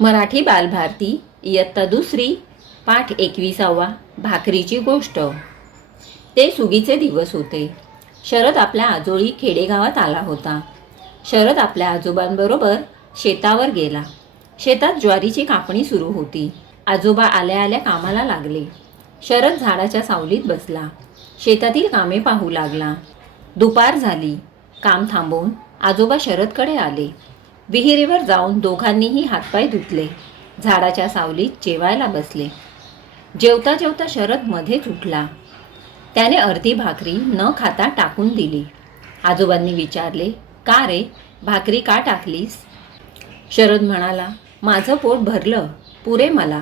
मराठी बालभारती इयत्ता दुसरी पाठ एकविसावा भाकरीची गोष्ट. ते सुगीचे दिवस होते. शरद आपल्या आजोळी खेडेगावात आला होता. शरद आपल्या आजोबांबरोबर शेतावर गेला. शेतात ज्वारीची कापणी सुरू होती. आजोबा आल्या आल्या कामाला लागले. शरद झाडाच्या सावलीत बसला. शेतातील कामे पाहू लागला. दुपार झाली. काम थांबवून आजोबा शरदकडे आले. विहिरीवर जाऊन दोघांनीही हातपाय धुतले. झाडाच्या सावलीत जेवायला बसले. जेवता जेवता शरद मध्येच उठला. त्याने अर्धी भाकरी न खाता टाकून दिली. आजोबांनी विचारले का रे? भाकरी का टाकलीस? शरद म्हणाला माझं पोट भरलं. पुरे मला.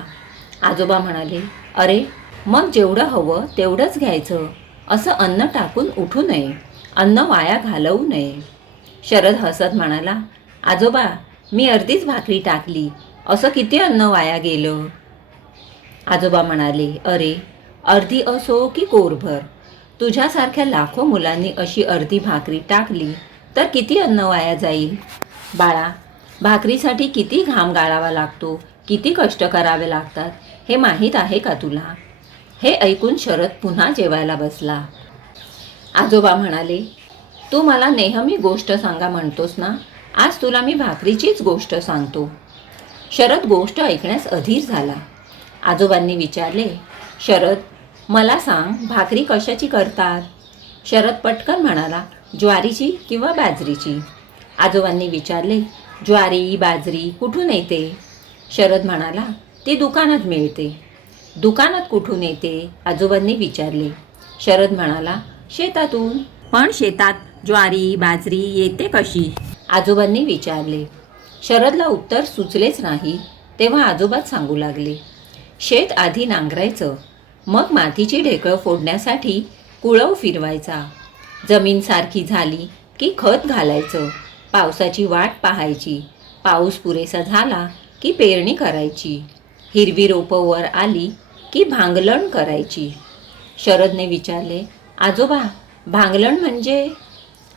आजोबा म्हणाले अरे मग जेवढं हवं तेवढंच घ्यायचं. असं अन्न टाकून उठू नये. अन्न वाया घालवू नये. शरद हसत म्हणाला आजोबा मी अर्धीच भाकरी टाकली. असं किती अन्न वाया गेलं? आजोबा म्हणाले अरे अर्धी असो की कोरभर? तुझ्यासारख्या लाखो मुलांनी अशी अर्धी भाकरी टाकली तर किती अन्न वाया जाईल? बाळा भाकरीसाठी किती घाम गाळावा लागतो किती कष्ट करावे लागतात हे माहीत आहे का तुला? हे ऐकून शरद पुन्हा जेवायला बसला. आजोबा म्हणाले तू मला नेहमी गोष्ट सांगा म्हणतोस ना? आज तुला मी भाकरीचीच गोष्ट सांगतो. शरद गोष्ट ऐकण्यास अधीर झाला. आजोबांनी विचारले शरद मला सांग भाकरी कशाची करतात? शरद पटकन म्हणाला ज्वारीची किंवा बाजरीची. आजोबांनी विचारले ज्वारी बाजरी कुठून येते? शरद म्हणाला ती दुकानात मिळते. दुकानात कुठून येते? आजोबांनी विचारले. शरद म्हणाला शेतातून. पण शेतात ज्वारी बाजरी येते कशी? आजोबांनी विचारले शरदला उत्तर सुचलेच नाही. तेव्हा आजोबाच सांगू लागले शेत आधी नांगरायचं मग मातीची ढेकळं फोडण्यासाठी कुळव फिरवायचा. जमीन सारखी झाली की खत घालायचं पावसाची वाट पाहायची पाऊस पुरेसा झाला की पेरणी करायची. हिरवी रोपं वर आली की भांगलण करायची. शरदने विचारले आजोबा भांगलण म्हणजे?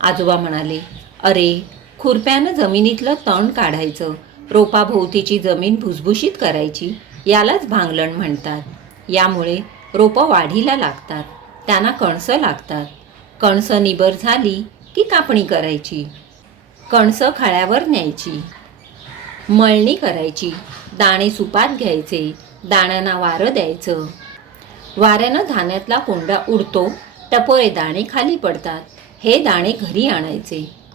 आजोबा म्हणाले अरे खुरप्यानं जमिनीतलं तण काढायचं रोपाभोवतीची जमीन भुसभुशीत करायची यालाच भांगलण म्हणतात. यामुळे रोपं वाढीला लागतात त्यांना कणसं लागतात. कणसं निबर झाली की कापणी करायची. कणसं खळ्यावर न्यायची. मळणी करायची. दाणे सुपात घ्यायचे दाण्यांना वारं द्यायचं. वाऱ्यानं धान्यातला कोंडा उडतो टपोरे दाणे खाली पडतात. हे दाणे घरी आणायचे.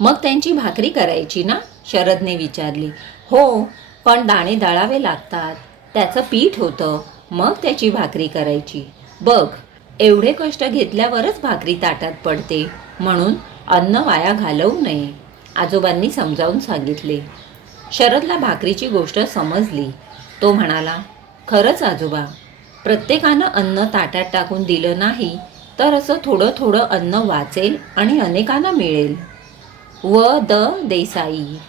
मग त्यांची भाकरी करायची ना? शरदने विचारली. हो पण दाणे दळावे लागतात. त्याचं पीठ होतं. मग त्याची भाकरी करायची. बघ एवढे कष्ट घेतल्यावरच भाकरी ताटात पडते. म्हणून अन्न वाया घालवू नये. आजोबांनी समजावून सांगितले. शरदला भाकरीची गोष्ट समजली. तो म्हणाला खरंच आजोबा प्रत्येकानं अन्न ताटात टाकून दिलं नाही तर असं थोडं थोडं अन्न वाचेल आणि अनेकांना मिळेल. व द देसाई